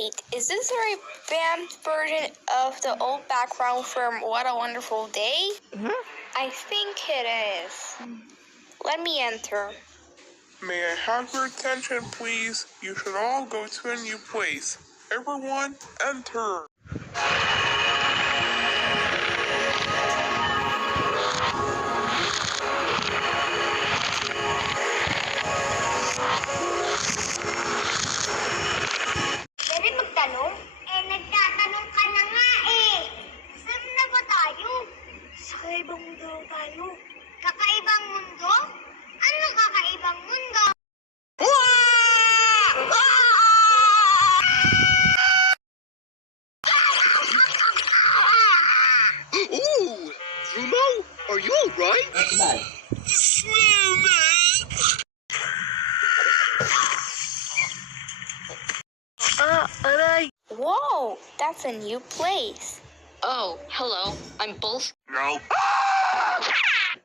Wait, is this a revamped version of the old background from What a Wonderful Day? I think it is. Let me enter. May I have your attention, please? You should all go to a new place. Everyone, enter. Pwede magtanong? Nagtatanong ka na nga eh. Saan na ba tayo? Sa kakaibang mundo tayo. Kakaibang mundo? Anong kakaibang mundo? Ooh, Bruno, are you alright? Aray! Whoa, that's a new place. Oh, hello. I'm both. No.